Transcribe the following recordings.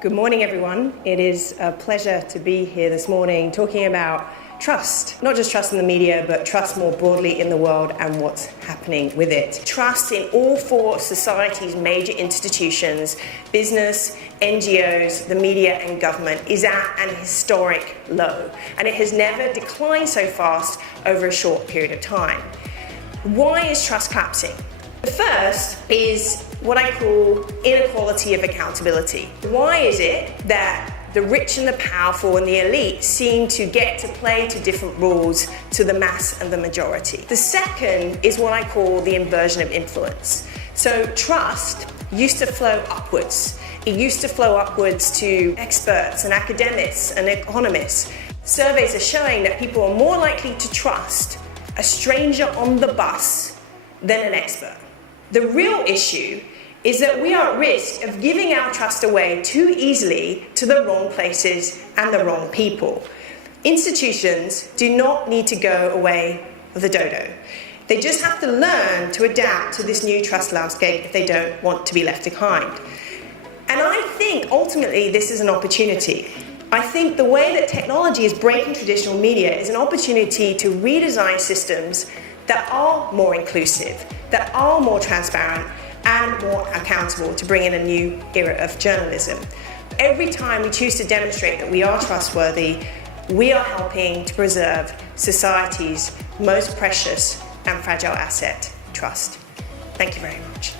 Good morning, everyone. It is a pleasure to be here this morning talking about trust. Not just trust in the media, but trust more broadly in the world and what's happening with it. Trust in all four of society's major institutions, business, NGOs, the media and government, is at an historic low. And it has never declined so fast over a short period of time. Why is trust collapsing? The first is what I call inequality of accountability. Why is it that the rich and the powerful and the elite seem to get to play to different rules to the mass and the majority? The second is what I call the inversion of influence. So trust used to flow upwards. It used to flow upwards to experts and academics and economists. Surveys are showing that people are more likely to trust a stranger on the bus than an expert. The real issue is that we are at risk of giving our trust away too easily to the wrong places and the wrong people. Institutions do not need to go away with the dodo. They just have to learn to adapt to this new trust landscape if they don't want to be left behind. And I think ultimately this is an opportunity. I think the way that technology is breaking traditional media is an opportunity to redesign systems that are more inclusive, that are more transparent and more accountable, to bring in a new era of journalism. Every time we choose to demonstrate that we are trustworthy, we are helping to preserve society's most precious and fragile asset, trust. Thank you very much.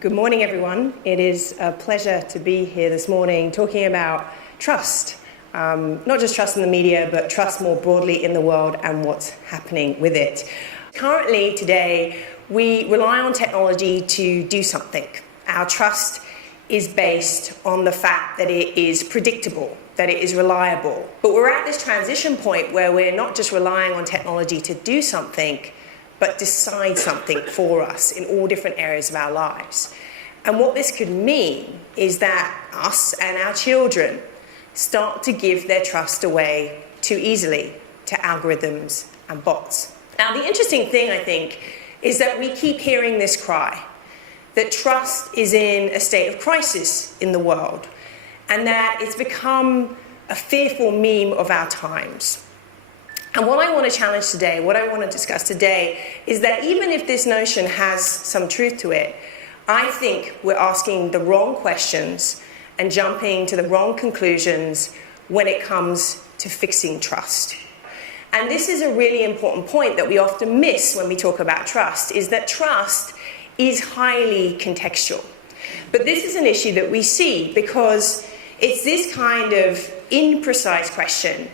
Good morning, everyone. It is a pleasure to be here this morning talking about trust. Not just trust in the media, but trust more broadly in the world and what's happening with it. Currently, today, we rely on technology to do something. Our trust is based on the fact that it is predictable, that it is reliable. But we're at this transition point where we're not just relying on technology to do something, but decide something for us in all different areas of our lives. And what this could mean is that us and our children start to give their trust away too easily to algorithms and bots. Now, the interesting thing, I think, is that we keep hearing this cry, that trust is in a state of crisis in the world, and that it's become a fearful meme of our times. And what I want to challenge today, what I want to discuss today, is that even if this notion has some truth to it, I think we're asking the wrong questions and jumping to the wrong conclusions when it comes to fixing trust. And this is a really important point that we often miss when we talk about trust, is that trust is highly contextual. But this is an issue that we see because it's this kind of imprecise question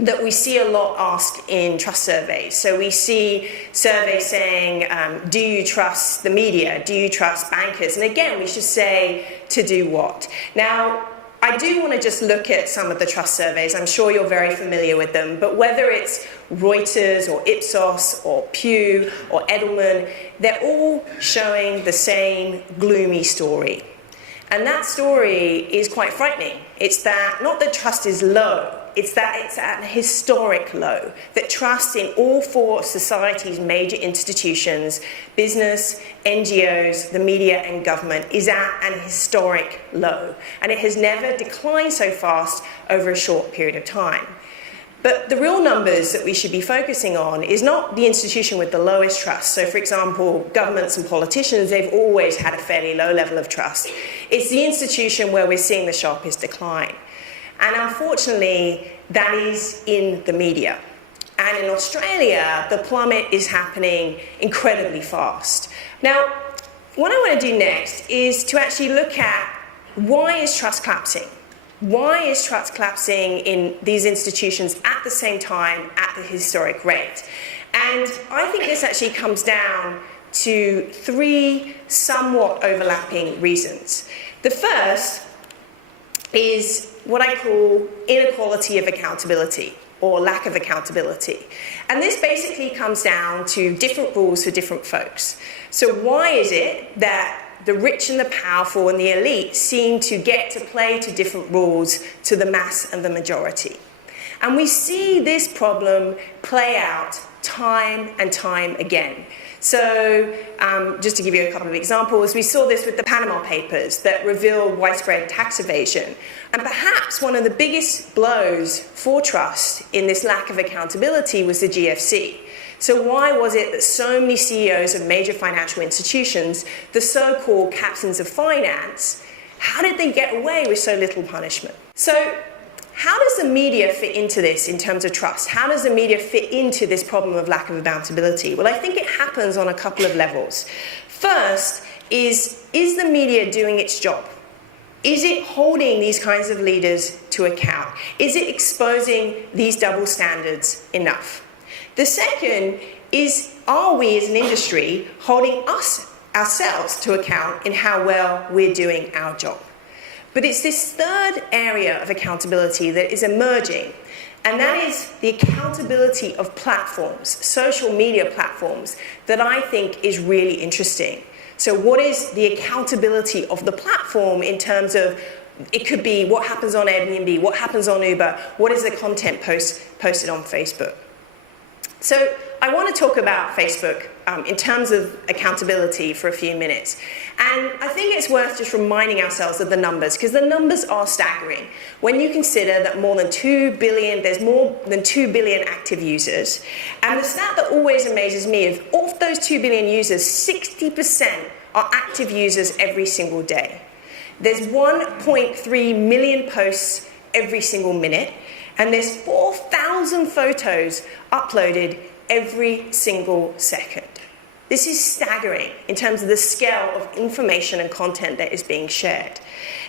that we see a lot asked in trust surveys. So we see surveys saying, do you trust the media? Do you trust bankers? And again, we should say, to do what? Now, I do want to just look at some of the trust surveys. I'm sure you're very familiar with them, but whether it's Reuters or Ipsos or Pew or Edelman, they're all showing the same gloomy story. And that story is quite frightening. It's that, not that trust is low, it's that it's at a historic low, that trust in all four of society's major institutions, business, NGOs, the media and government, is at an historic low. And it has never declined so fast over a short period of time. But the real numbers that we should be focusing on is not the institution with the lowest trust. So, for example, governments and politicians, they've always had a fairly low level of trust. It's the institution where we're seeing the sharpest decline. And unfortunately, that is in the media. And in Australia, the plummet is happening incredibly fast. Now, what I want to do next is to actually look at why is trust collapsing? Why is trust collapsing in these institutions at the same time at the historic rate? And I think this actually comes down to three somewhat overlapping reasons. The first is what I call inequality of accountability, or lack of accountability. And this basically comes down to different rules for different folks. So why is it that the rich and the powerful and the elite seem to get to play to different rules to the mass and the majority? And we see this problem play out time and time again. So just to give you a couple of examples, we saw this with the Panama Papers that revealed widespread tax evasion. And perhaps one of the biggest blows for trust in this lack of accountability was the GFC. So why was it that so many CEOs of major financial institutions, the so-called captains of finance, how did they get away with so little punishment? So how does the media fit into this in terms of trust? How does the media fit into this problem of lack of accountability? Well, I think it happens on a couple of levels. First is the media doing its job? Is it holding these kinds of leaders to account? Is it exposing these double standards enough? The second is, are we as an industry holding ourselves to account in how well we're doing our job? But it's this third area of accountability that is emerging, and that is the accountability of platforms, social media platforms, that I think is really interesting. So what is the accountability of the platform in terms of, it could be what happens on Airbnb, what happens on Uber, what is the content posted on Facebook? So I want to talk about Facebook in terms of accountability for a few minutes. And I think it's worth just reminding ourselves of the numbers, because the numbers are staggering. When you consider that there's more than 2 billion active users, and the stat that always amazes me is of those 2 billion users, 60% are active users every single day. There's 1.3 million posts every single minute, and there's 4,000 photos uploaded every single second. This is staggering in terms of the scale of information and content that is being shared.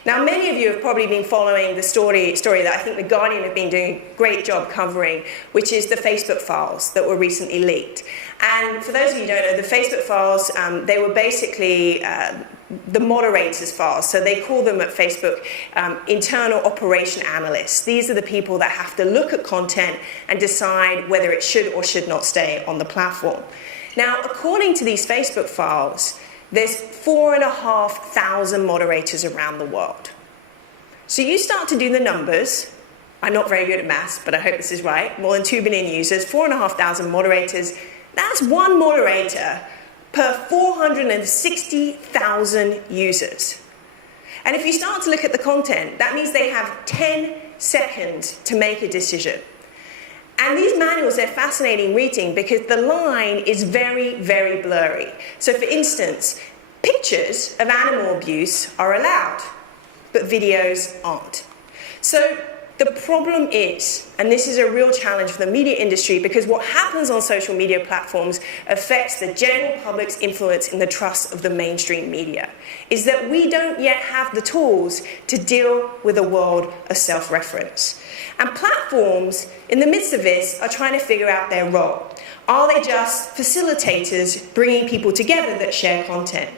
Now, many of you have probably been following the story that I think The Guardian have been doing a great job covering, which is the Facebook files that were recently leaked. And for those of you who don't know, the Facebook files, they were basically the moderators' files. So they call them at Facebook internal operation analysts. These are the people that have to look at content and decide whether it should or should not stay on the platform. Now, according to these Facebook files, there's 4,500 moderators around the world. So you start to do the numbers. I'm not very good at maths, but I hope this is right. More than 2 billion users, 4,500 moderators. That's one moderator per 460,000 users. And if you start to look at the content, that means they have 10 seconds to make a decision. And these manuals, they're fascinating reading because the line is very, very blurry. So for instance, pictures of animal abuse are allowed, but videos aren't. So the problem is, and this is a real challenge for the media industry, because what happens on social media platforms affects the general public's influence in the trust of the mainstream media, is that we don't yet have the tools to deal with a world of self-reference. And platforms, in the midst of this, are trying to figure out their role. Are they just facilitators bringing people together that share content?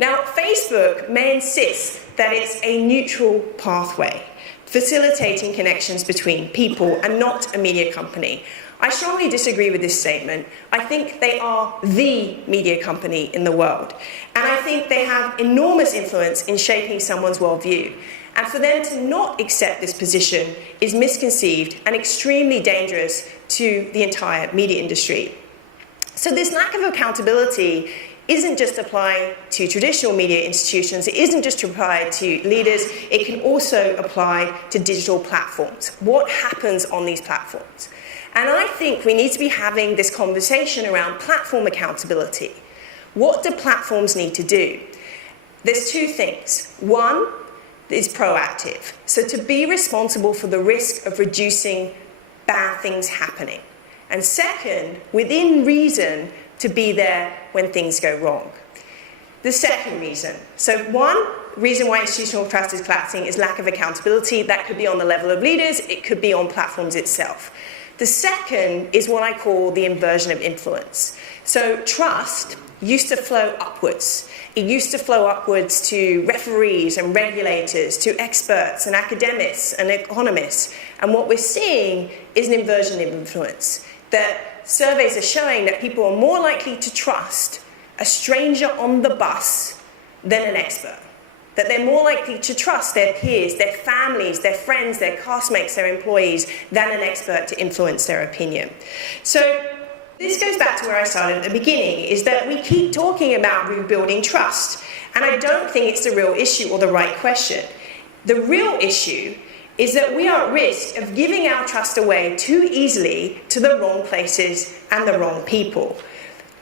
Now, Facebook may insist that it's a neutral pathway, facilitating connections between people and not a media company. I strongly disagree with this statement. I think they are the media company in the world. And I think they have enormous influence in shaping someone's worldview. And for them to not accept this position is misconceived and extremely dangerous to the entire media industry. So this lack of accountability isn't just applied to traditional media institutions, it isn't just applied to leaders, it can also apply to digital platforms. What happens on these platforms? And I think we need to be having this conversation around platform accountability. What do platforms need to do? There's two things. One is proactive. So to be responsible for the risk of reducing bad things happening. And second, within reason, to be there when things go wrong. The second reason. So one reason why institutional trust is collapsing is lack of accountability. That could be on the level of leaders, it could be on platforms itself. The second is what I call the inversion of influence. So trust used to flow upwards. It used to flow upwards to referees and regulators, to experts and academics and economists. And what we're seeing is an inversion of influence. That surveys are showing that people are more likely to trust a stranger on the bus than an expert. that they're more likely to trust their peers, their families, their friends, their classmates, their employees, than an expert to influence their opinion. So this goes back to where I started at the beginning, is that we keep talking about rebuilding trust, and I don't think it's the real issue or the right question. The real issue is that we are at risk of giving our trust away too easily to the wrong places and the wrong people.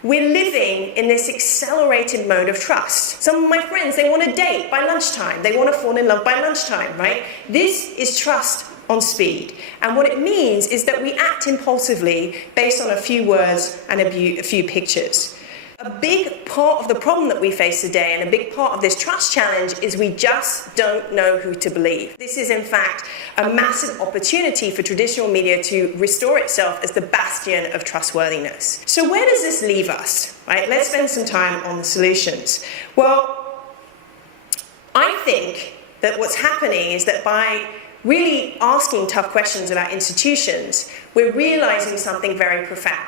We're living in this accelerated mode of trust. Some of my friends, they want to date by lunchtime. They want to fall in love by lunchtime, right? This is trust on speed. And what it means is that we act impulsively based on a few words and a few pictures. A big part of the problem that we face today, and a big part of this trust challenge, is we just don't know who to believe. This is, in fact, a massive opportunity for traditional media to restore itself as the bastion of trustworthiness. So where does this leave us? Right? Let's spend some time on the solutions. Well, I think that what's happening is that by really asking tough questions about institutions, we're realizing something very profound.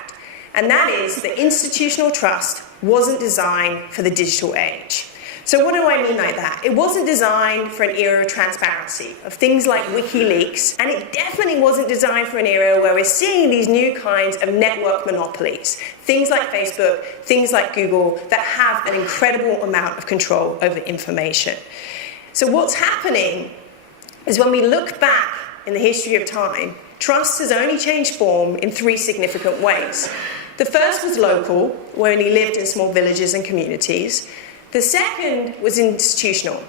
And that is that institutional trust wasn't designed for the digital age. So what do I mean by that? It wasn't designed for an era of transparency, of things like WikiLeaks, and it definitely wasn't designed for an era where we're seeing these new kinds of network monopolies, things like Facebook, things like Google, that have an incredible amount of control over information. So what's happening is when we look back in the history of time, trust has only changed form in three significant ways. The first was local, when we lived in small villages and communities. The second was institutional.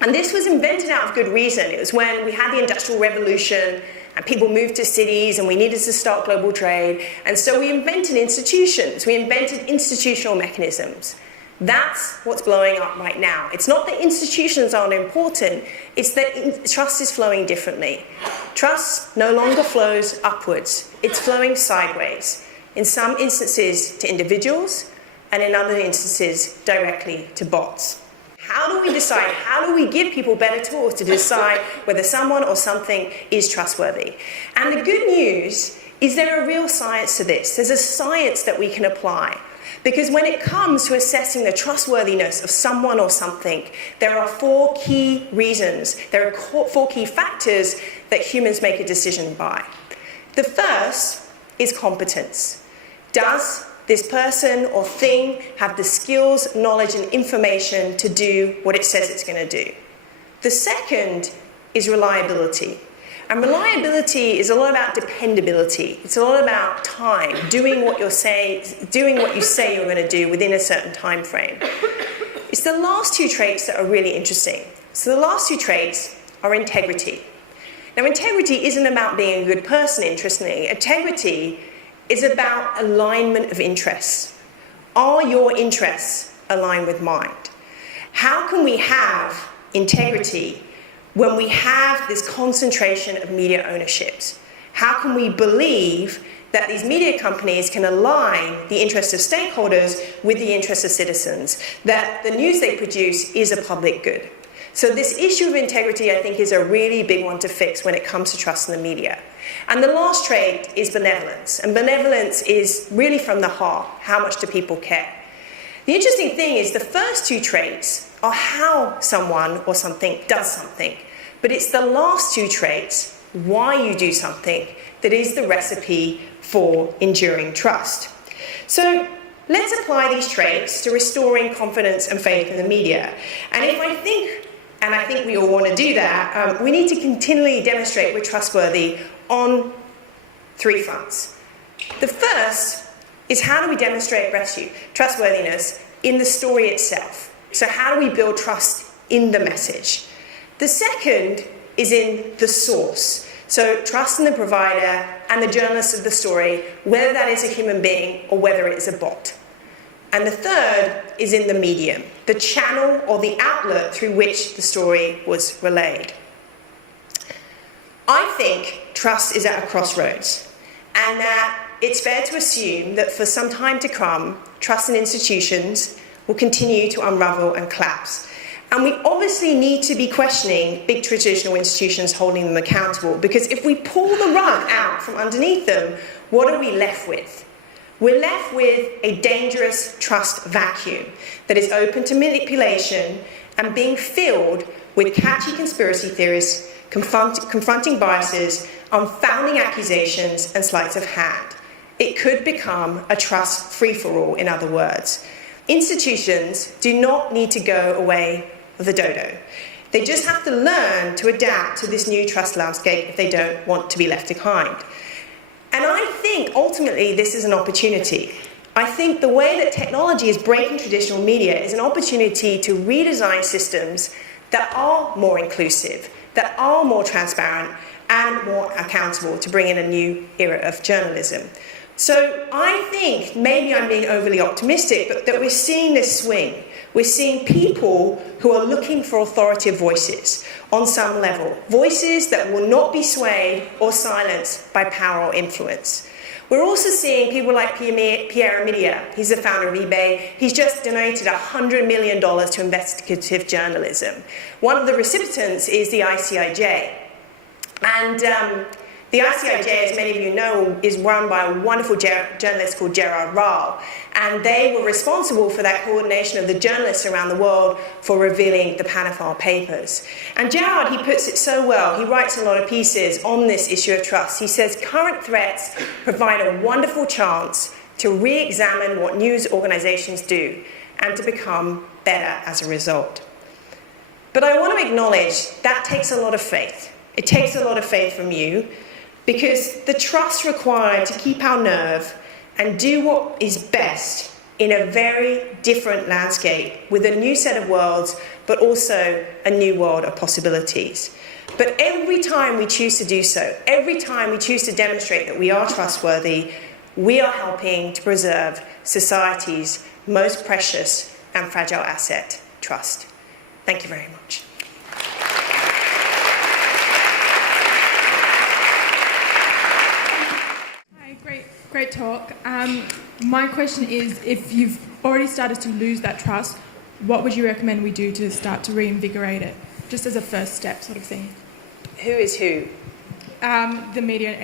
And this was invented out of good reason. It was when we had the Industrial Revolution and people moved to cities and we needed to start global trade. And so we invented institutions. We invented institutional mechanisms. That's what's blowing up right now. It's not that institutions aren't important, it's that trust is flowing differently. Trust no longer flows upwards, it's flowing sideways. In some instances to individuals, and in other instances directly to bots. How do we decide? How do we give people better tools to decide whether someone or something is trustworthy? And the good news is there a real science to this. There's a science that we can apply. Because when it comes to assessing the trustworthiness of someone or something, there are four key reasons, there are four key factors that humans make a decision by. The first is competence. Does this person or thing have the skills, knowledge, and information to do what it says it's going to do? The second is reliability. And reliability is a lot about dependability. It's a lot about time, doing what you say you're going to do within a certain time frame. It's the last two traits that are really interesting. So the last two traits are integrity. Now, integrity isn't about being a good person, interestingly. Integrity is about alignment of interests. Are your interests aligned with mine? How can we have integrity when we have this concentration of media ownerships? How can we believe that these media companies can align the interests of stakeholders with the interests of citizens, that the news they produce is a public good? So this issue of integrity, I think, is a really big one to fix when it comes to trust in the media. And the last trait is benevolence. And benevolence is really from the heart. How much do people care? The interesting thing is the first two traits are how someone or something does something. But it's the last two traits, why you do something, that is the recipe for enduring trust. So let's apply these traits to restoring confidence and faith in the media. And I think we all want to do that, we need to continually demonstrate we're trustworthy on three fronts. The first is how do we demonstrate trustworthiness in the story itself? So how do we build trust in the message? The second is in the source. So trust in the provider and the journalist of the story, whether that is a human being or whether it is a bot. And the third is in the medium, the channel or the outlet through which the story was relayed. I think trust is at a crossroads, and that it's fair to assume that for some time to come, trust in institutions will continue to unravel and collapse. And we obviously need to be questioning big traditional institutions, holding them accountable, because if we pull the rug out from underneath them, what are we left with? we're left with a dangerous trust vacuum that is open to manipulation and being filled with catchy conspiracy theories, confronting biases, unfounding accusations, and sleights of hand. It could become a trust free-for-all, in other words. Institutions do not need to go away with the dodo. They just have to learn to adapt to this new trust landscape if they don't want to be left behind. And I think ultimately this is an opportunity. I think the way that technology is breaking traditional media is an opportunity to redesign systems that are more inclusive, that are more transparent and more accountable to bring in a new era of journalism. So I think, maybe I'm being overly optimistic, but that we're seeing this swing. We're seeing people who are looking for authoritative voices on some level, voices that will not be swayed or silenced by power or influence. We're also seeing people like Pierre Amidia. He's the founder of eBay. He's just donated $100 million to investigative journalism. One of the recipients is the ICIJ. And the ICIJ, as many of you know, is run by a wonderful journalist called Gerard Rahl. And they were responsible for that coordination of the journalists around the world for revealing the Panama Papers. And Gerard, he puts it so well. He writes a lot of pieces on this issue of trust. He says, current threats provide a wonderful chance to re-examine what news organizations do and to become better as a result. But I want to acknowledge that takes a lot of faith. It takes a lot of faith from you, because the trust required to keep our nerve and do what is best in a very different landscape with a new set of worlds, but also a new world of possibilities. But every time we choose to do so, every time we choose to demonstrate that we are trustworthy, we are helping to preserve society's most precious and fragile asset, trust. Thank you very much. Great talk. My question is, if you've already started to lose that trust, what would you recommend we do to start to reinvigorate it, just as a first step sort of thing? Who is who? The media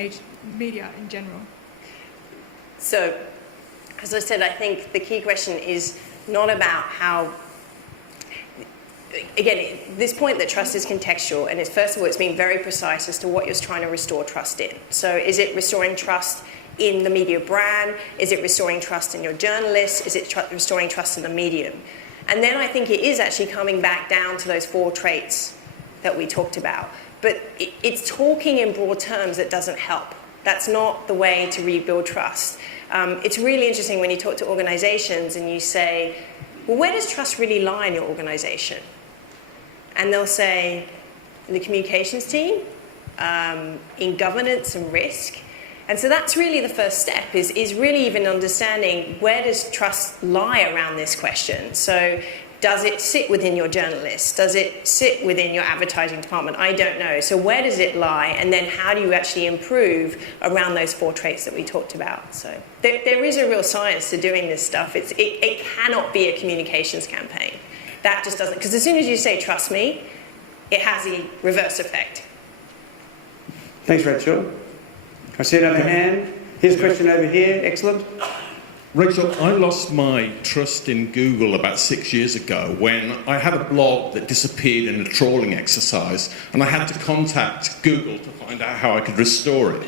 in general. So, as I said, I think the key question is not about how. Again, this point that trust is contextual, and it's, first of all, it's being very precise as to what you're trying to restore trust in. So is it restoring trust in the media brand? Is it restoring trust in your journalists? Is it restoring trust in the medium? And then I think it is actually coming back down to those 4 traits that we talked about. But it's talking in broad terms that doesn't help. That's not the way to rebuild trust. It's really interesting when you talk to organizations and you say, well, where does trust really lie in your organization? And they'll say, in the communications team, in governance and risk. And so that's really the first step, is really even understanding where does trust lie around this question. So does it sit within your journalists? Does it sit within your advertising department? I don't know. So where does it lie? And then how do you actually improve around those 4 traits that we talked about? So there is a real science to doing this stuff. It cannot be a communications campaign. That just doesn't, because as soon as you say, trust me, it has the reverse effect. Thanks, Rachel. I see another hand. Here's a question over here. Excellent. Rachel, I lost my trust in Google about 6 years ago when I had a blog that disappeared in a trawling exercise, and I had to contact Google to find out how I could restore it.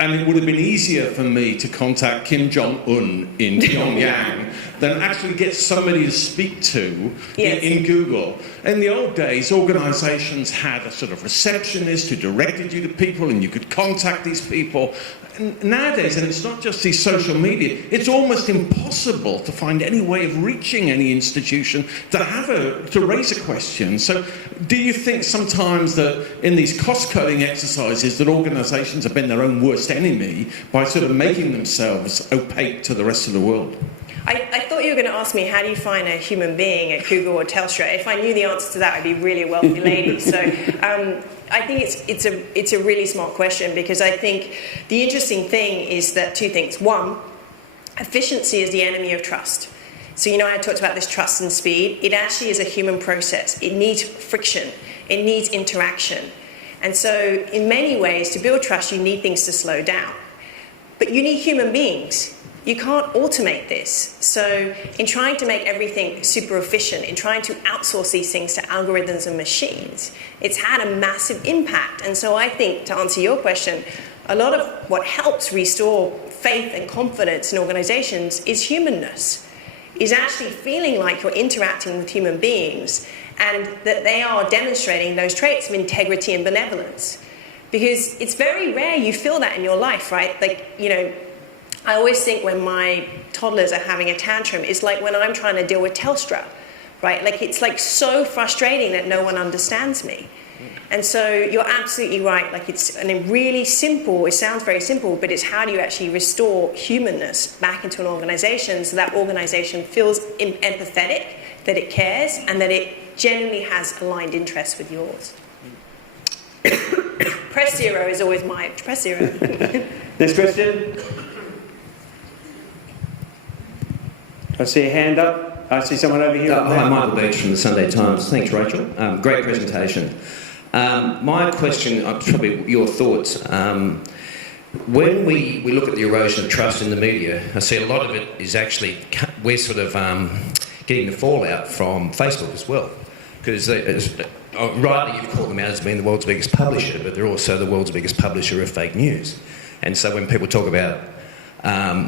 And it would have been easier for me to contact Kim Jong-un in Pyongyang than actually get somebody to speak to in Google. In the old days, organisations had a sort of receptionist who directed you to people and you could contact these people. And nowadays, and it's not just these social media, it's almost impossible to find any way of reaching any institution to raise a question. So do you think sometimes that in these cost-cutting exercises that organisations have been their own worst enemy by sort of making themselves opaque to the rest of the world? I thought you were going to ask me, how do you find a human being at Google or Telstra? If I knew the answer to that, I'd be really a wealthy lady. So I think it's a really smart question, because I think the interesting thing is that 2 things. One, efficiency is the enemy of trust. So, I talked about this trust and speed. It actually is a human process. It needs friction. It needs interaction. And so in many ways, to build trust, you need things to slow down. But you need human beings. You can't automate this. So in trying to make everything super efficient, in trying to outsource these things to algorithms and machines, it's had a massive impact. And so I think, to answer your question, a lot of what helps restore faith and confidence in organizations is humanness, is actually feeling like you're interacting with human beings and that they are demonstrating those traits of integrity and benevolence. Because it's very rare you feel that in your life, right? Like, you know, I always think when my toddlers are having a tantrum, it's like when I'm trying to deal with Telstra, right? Like, it's like so frustrating that no one understands me. And so you're absolutely right. Like, it's really simple, it sounds very simple, but it's how do you actually restore humanness back into an organization so that organization feels empathetic, that it cares, and that it genuinely has aligned interests with yours. Press zero is always my press zero. Next question. I see a hand up. I see someone over here. Hi, Michael Beach from the Sunday Times. Thanks, Rachel. Great presentation. My question, probably your thoughts. When we look at the erosion of trust in the media, I see a lot of it is actually, we're sort of getting the fallout from Facebook as well. Because rightly you've called them out as being the world's biggest publisher, but they're also the world's biggest publisher of fake news. And so when people talk about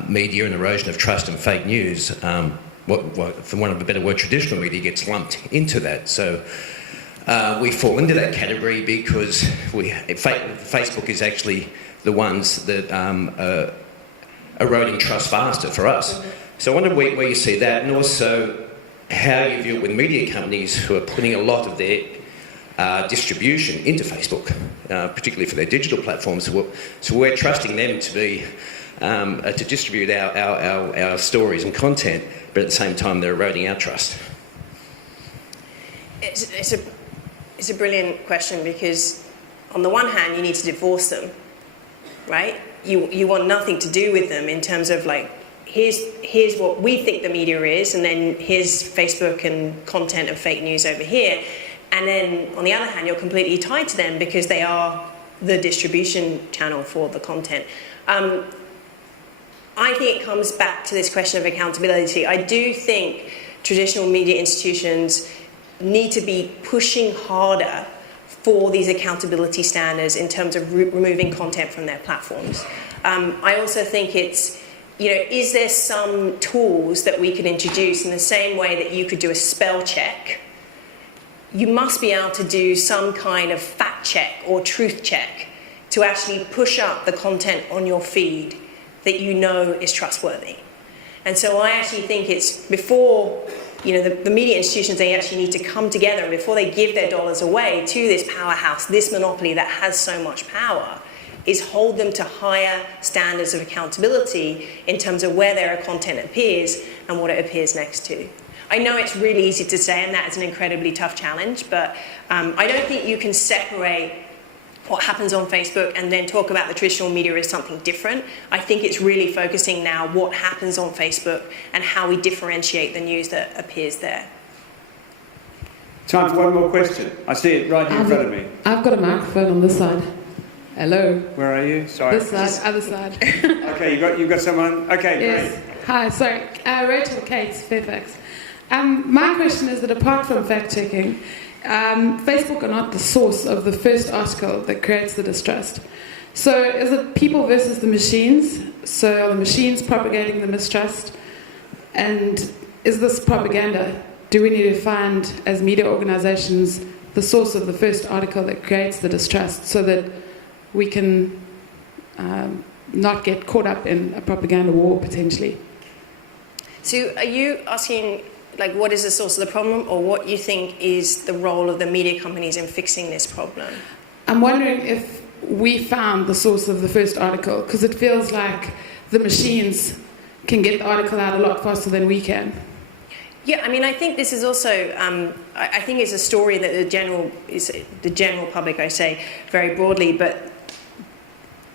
media and erosion of trust and fake news, for want of a better word, traditional media gets lumped into that. So we fall into that category because Facebook is actually the ones that are eroding trust faster for us. So I wonder where you see that, and also how you view it with media companies who are putting a lot of their distribution into Facebook, particularly for their digital platforms. So we're trusting them to be to distribute our stories and content, but at the same time they're eroding our trust. It's a brilliant question, because on the one hand you need to divorce them, right? You want nothing to do with them in terms of like, here's what we think the media is, and then here's Facebook and content and fake news over here. And then on the other hand, you're completely tied to them because they are the distribution channel for the content. I think it comes back to this question of accountability. I do think traditional media institutions need to be pushing harder for these accountability standards in terms of removing content from their platforms. I also think it's, is there some tools that we could introduce in the same way that you could do a spell check? You must be able to do some kind of fact check or truth check to actually push up the content on your feed that you know is trustworthy. And so I actually think it's before, the media institutions, they actually need to come together, and before they give their dollars away to this powerhouse, this monopoly that has so much power, is hold them to higher standards of accountability in terms of where their content appears and what it appears next to. I know it's really easy to say, and that is an incredibly tough challenge, but I don't think you can separate what happens on Facebook and then talk about the traditional media as something different. I think it's really focusing now what happens on Facebook and how we differentiate the news that appears there. Time for one more question. I see it right here in front of me. I've got a microphone on this side. Hello. Where are you? Sorry. This side, other side. Okay, you've got someone. Okay, yes. Great. Hi, sorry. Rachel Cates, Fairfax. My question is that apart from fact-checking, Facebook are not the source of the first article that creates the distrust. So is it people versus the machines? So are the machines propagating the mistrust? And is this propaganda? Do we need to find, as media organizations, the source of the first article that creates the distrust so that we can not get caught up in a propaganda war, potentially? So are you asking, what is the source of the problem, or what you think is the role of the media companies in fixing this problem? I'm wondering if we found the source of the first article, because it feels like the machines can get the article out a lot faster than we can. Yeah, I think this is also, I think it's a story that the general public, I say very broadly, but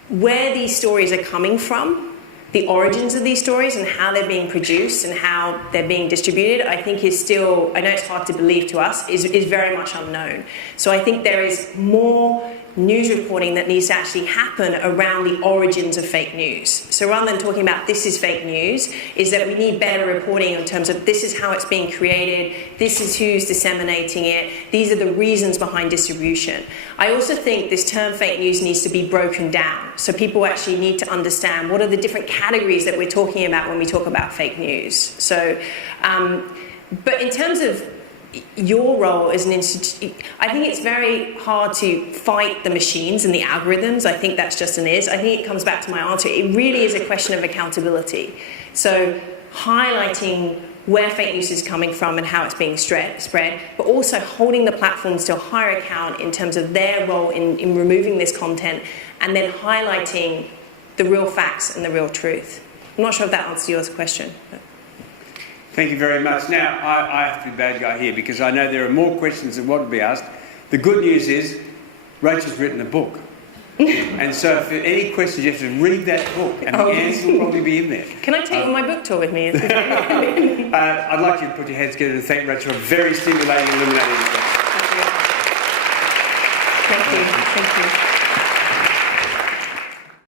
where these stories are coming from, the origins of these stories and how they're being produced and how they're being distributed, I think is still, I know it's hard to believe to us, is very much unknown. So I think there is more news reporting that needs to actually happen around the origins of fake news. So rather than talking about this is fake news, is that we need better reporting in terms of this is how it's being created, this is who's disseminating it, these are the reasons behind distribution. I also think this term fake news needs to be broken down. So people actually need to understand what are the different categories that we're talking about when we talk about fake news. So, but in terms of your role as an institute, I think it's very hard to fight the machines and the algorithms. I think that's just an is. I think it comes back to my answer. It really is a question of accountability. So highlighting where fake news is coming from and how it's being spread, but also holding the platforms to a higher account in terms of their role in removing this content, and then highlighting the real facts and the real truth. I'm not sure if that answers your question. But. Thank you very much. Now, I have to be the bad guy here because I know there are more questions that want to be asked. The good news is Rachel's written a book. And so for any questions, you have to read that book and the answer will probably be in there. Can I take my book tour with me? I'd like you to put your hands together and thank Rachel for a very stimulating, illuminating discussion. Thank you. Thank you.